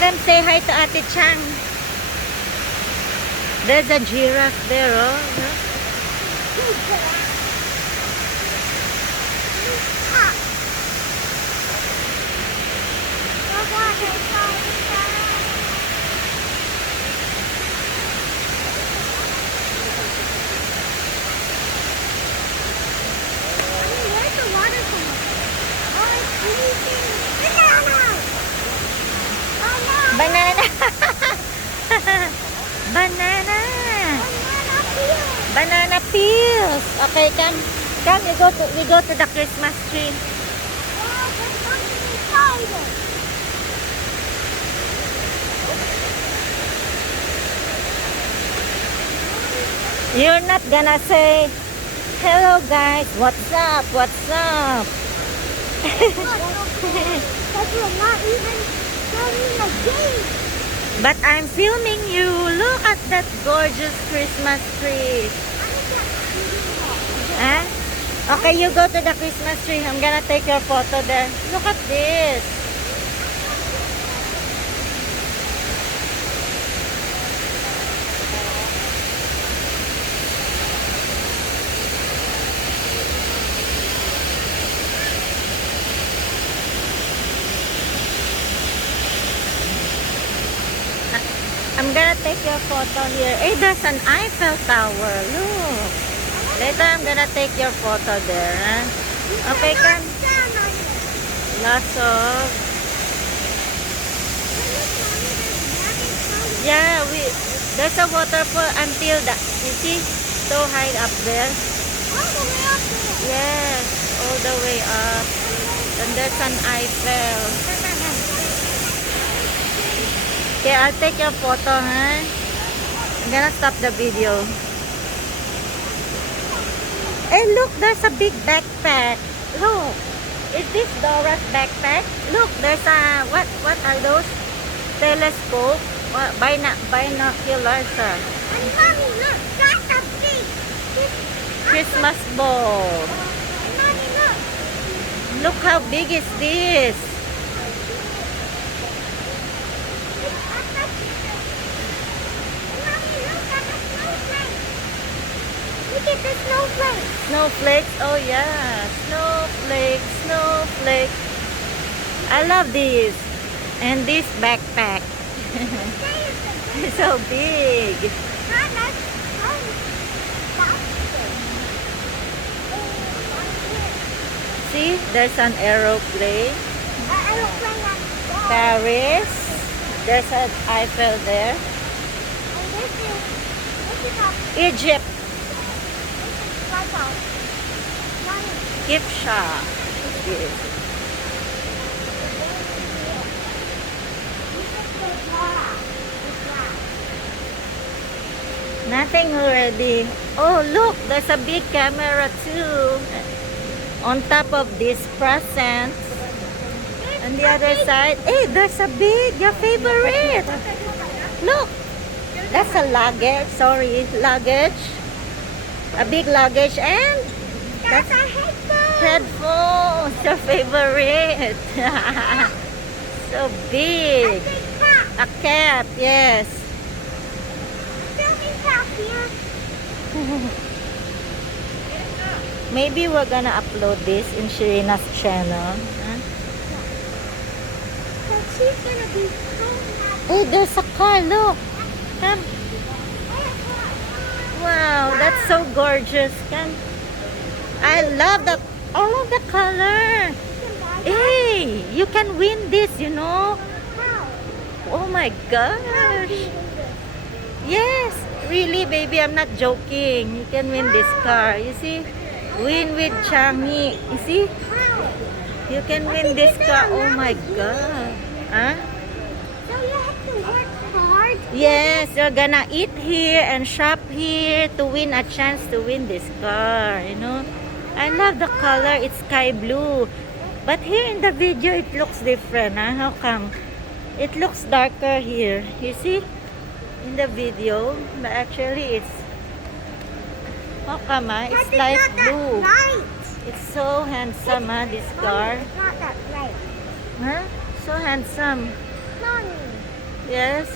them say hi to Ate Chang. There's a giraffe there, oh. Where's the water coming from? Oh, it's freezing. Banana! Banana. Banana. Banana Banana peel. peels. Okay, come. Come, we go to the Christmas tree. Oh, there's something inside it. You're not gonna say, hello guys, what's up, what's up? Because we're not even starting the game. But I'm filming you. Look at that gorgeous Christmas tree. Huh? Okay, you go to the Christmas tree. I'm gonna take your photo there. Look at this. I'm gonna take your photo here. Hey, there's an Eiffel Tower. Look. Later, I'm gonna take your photo there. Huh? Okay, come. Stand on it. Lots of... Yeah, there's a waterfall until that. You see? So high up there. All the way up there. Yes, all the way up. And there's an Eiffel. Okay, I'll take your photo, huh? I'm gonna stop the video. Hey, look, there's a big backpack. Look, is this Dora's backpack? Look, there's a, what are those? Telescope? Binoculars. And mommy, look, that's a big Christmas ball. And mommy, look. Look how big is this? Look at the snowflake. Snowflakes, oh yeah, snowflakes, snowflakes. I love these. And this backpack. It's so big. See, there's an aeroplane. Paris. There's an Eiffel there. Egypt. Gift shop. Yes. Nothing already. Oh, look, there's a big camera too. On top of this present. On the other side, hey, there's a big, your favorite. Look, that's a luggage. Sorry, luggage. A big luggage and That's a headphone. headphones. Your favorite. So big. A cat, yes. Maybe we're gonna upload this in Shirina's channel. Huh? She's gonna be so happy. Hey, there's a car. Look. Come. Wow, that's so gorgeous. Come. I love the color. Hey, you can win this, you know. Oh my gosh. Yes, really, baby, I'm not joking. You can win this car. You see? Win with Changi. You see? You can win this car. Oh my God. Huh? So you have to work hard. Yes, you're gonna eat here and shop here to win a chance to win this car, you know. I love the color, it's sky blue. But here in the video, it looks different, huh? How come? It looks darker here. You see? In the video, but actually it's... How come, huh? It's light blue. It's so handsome, huh, this car. It's not that bright. Huh? So handsome. Mommy, Yes.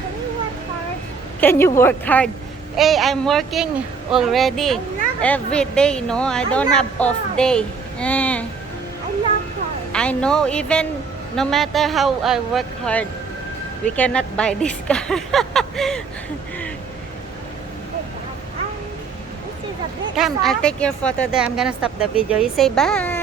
can you work hard? Can you work hard? Hey, I'm working already. I love Every day, you know. I don't have off day. Eh. I love cars. I know, even no matter how I work hard, we cannot buy this car. This is a bit Come, I'll soft. take your photo there. I'm gonna stop the video. You say bye.